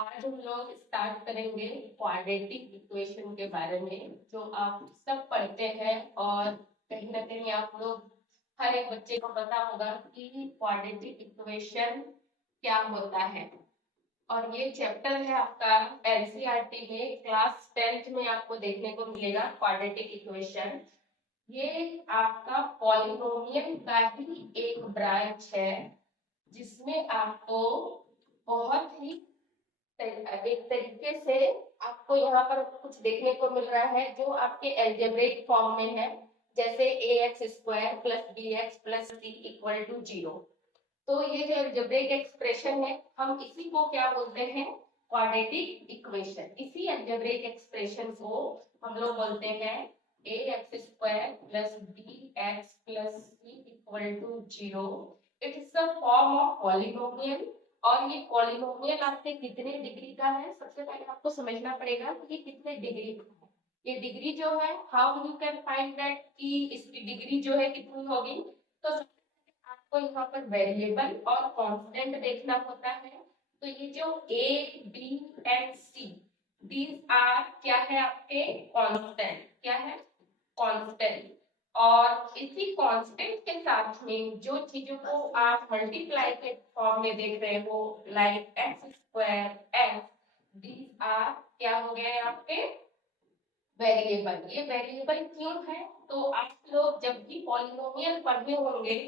आज हम लोग स्टार्ट करेंगे क्वाड्रेटिक इक्वेशन के बारे में, जो आप सब पढ़ते हैं और कहीं ना कहीं आप लोग हर एक बच्चे को पता होगा कि क्वाड्रेटिक इक्वेशन क्या होता है। और ये चैप्टर है आपका एनसीईआरटी में क्लास 10th में आपको देखने को मिलेगा क्वाड्रेटिक इक्वेशन। ये आपका पॉलिनोमियल का ही एक ब्रांच है, जिसमें आपको बहुत ही एक तरीके से आपको यहाँ पर कुछ देखने को मिल रहा है जो आपके एल्जेब्रिक फॉर्म में है, जैसे ax square plus bx plus c equal to 0। तो ये जो एल्जेब्रिक एक्सप्रेशन है, हम इसी को क्या बोलते हैं? Quadratic equation. इसी एल्जेब्रिक एक्सप्रेशन को हम लोग बोलते हैं ax square plus bx plus c equal to 0। It is the form of polynomial. और ये पॉलिनोमियल आपके कितने डिग्री का है, सबसे पहले आपको समझना पड़ेगा कि ये कितने डिग्री का है। ये डिग्री जो है, how you can find that कि इसकी डिग्री जो है कितनी होगी। तो आपको यहाँ पर वेरिएबल और कांस्टेंट देखना होता है। तो ये जो A B and C, these are क्या है आपके कांस्टेंट। क्या है? कांस्टेंट। और इसी कांस्टेंट के साथ में जो चीजों को आप मल्टीप्लाई के फॉर्म में देख रहे हो, like x square x, these are क्या हो गए आपके वेरिएबल। ये वेरिएबल क्यों है? तो आप लोग जब भी पॉलिनोमियल पढ़े होंगे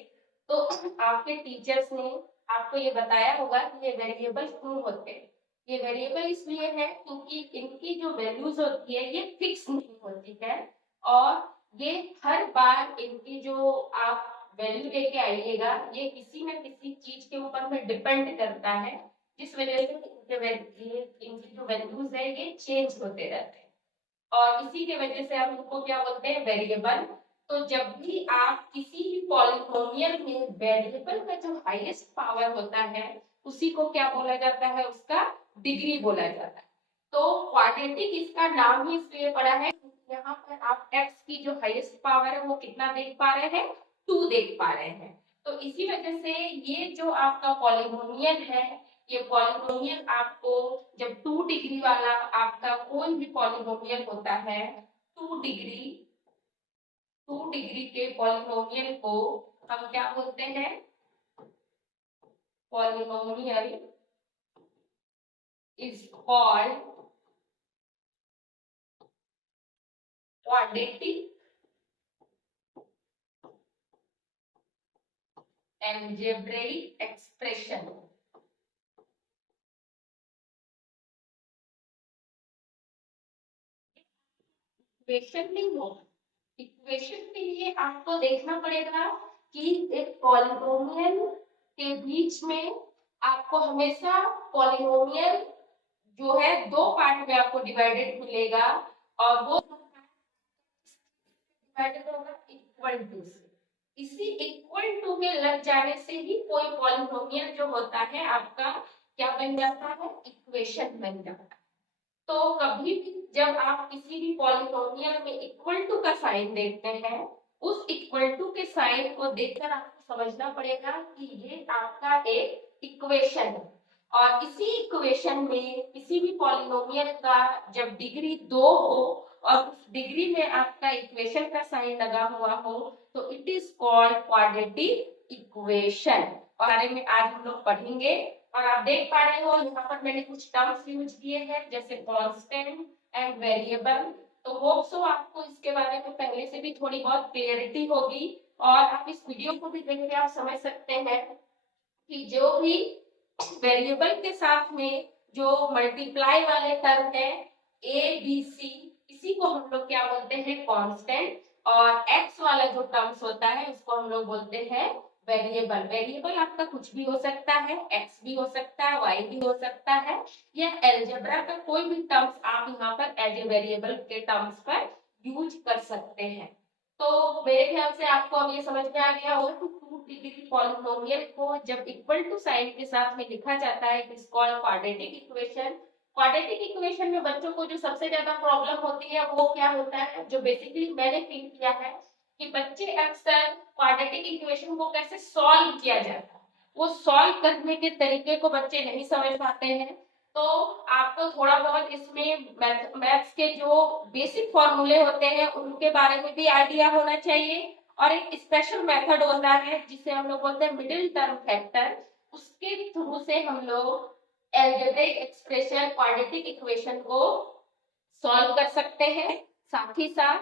तो आपके टीचर्स ने आपको ये बताया होगा कि ये वेरिएबल क्यों होते हैं। ये वेरिएबल इसलिए है क्योंकि इनकी जो वैल्यूज होती है ये फिक्स नहीं होती है, और ये हर बार इनकी जो आप वैल्यू लेके आइएगा ये किसी न किसी चीज के ऊपर में डिपेंड करता है, जिस वजह से इनकी जो वैल्यूज है ये चेंज होते रहते हैं। और इसी के वजह से हम इनको क्या बोलते हैं? वेरिएबल। तो जब भी आप किसी भी पॉलिनोमियल में वेरिएबल का जो हाईएस्ट पावर होता है उसी को क्या बोला जाता है? उसका डिग्री बोला जाता है। तो क्वाड्रेटिक इसका नाम ही इसलिए पड़ा है क्योंकि यहाँ पर आप x की जो हाईएस्ट पावर है वो कितना देख पा रहे हैं? 2 देख पा रहे हैं। तो इसी वजह से ये जो आपका पॉलिनोमियल है, ये पॉलिनोमियल आपको जब 2 डिग्री वाला आपका कोई भी पॉलिनोमियल होता है, 2 डिग्री 2 डिग्री के पॉलिनोमियल को हम क्या बोलते हैं? Polynomial is called quadratic algebraic expression। Equation नहीं हो। इक्वेशन के लिए आपको देखना पड़ेगा कि एक पॉलिनोमियल के बीच में आपको हमेशा पॉलिनोमियल जो है 2 पार्ट में आपको डिवाइडेड मिलेगा, और वो डिवाइडेड होगा इक्वल टू से। इसी इक्वल टू के लग जाने से ही कोई पॉलिनोमियल जो होता है आपका क्या बन जाता है? इक्वेशन बन जाता है। तो कभी भी जब आप किसी भी पॉलिनोमियल में इक्वल टू का साइन देखते हैं, उस इक्वल टू के साइन को देखकर आपको समझना पड़ेगा कि ये आपका एक इक्वेशन है। और इसी इक्वेशन में किसी भी पॉलिनोमियल का जब डिग्री 2 हो और उस डिग्री में आपका इक्वेशन का साइन लगा हुआ हो, तो it is called quadratic equation. और बारे में आज हम लोग पढ़ेंगे। और आप देख पा रहे हो यहाँ पर मैंने कुछ टर्म्स यूज किए हैं, जैसे कांस्टेंट एंड वेरिएबल। तो होप सो आपको इसके बारे में पहले से भी थोड़ी बहुत क्लियरिटी होगी, और आप इस वीडियो को भी देख के आप समझ सकते हैं कि जो भी वेरिएबल के साथ में जो मल्टीप्लाई वाले टर्म है ए बी सी, इसी को हम लोग क्या बोलते हैं? कांस्टेंट। और एक्स वाला जो टर्म्स होता है उसको हम लोग बोलते हैं वेरिएबल। वेरिएबल आपका कुछ भी हो सकता है, एक्स भी हो सकता है, वाई भी हो सकता है, या अलजेब्रा का कोई भी टर्म्स आप यहाँ पर एज ए वेरिएबल के टर्म्स पर यूज कर सकते हैं। तो मेरे ख्याल से आपको अब ये समझ में आ गया होगा कि 2 डिग्री पॉलिनोमियल को जब इक्वल टू साइन के साथ में लिखा जाता है, it is called quadratic equation. Quadratic equation में बच्चों को जो सबसे ज्यादा प्रॉब्लम होती है वो क्या होता है, जो बेसिकली मैंने फील किया है कि बच्चे अक्सर क्वाड्रेटिक इक्वेशन को कैसे सॉल्व किया जाता है, वो सॉल्व करने के तरीके को बच्चे नहीं समझ पाते हैं। तो आपको थोड़ा बहुत इसमें मैथ्स के जो बेसिक फॉर्मूले होते हैं उनके बारे में भी आइडिया होना चाहिए। और एक स्पेशल मेथड होता है जिसे हम लोग बोलते हैं मिडिल टर्म फैक्टर, उसके थ्रू से हम लोग एलजेब्रिक एक्सप्रेशन, क्वाड्रेटिक इक्वेशन को सॉल्व कर सकते हैं। साथ ही साथ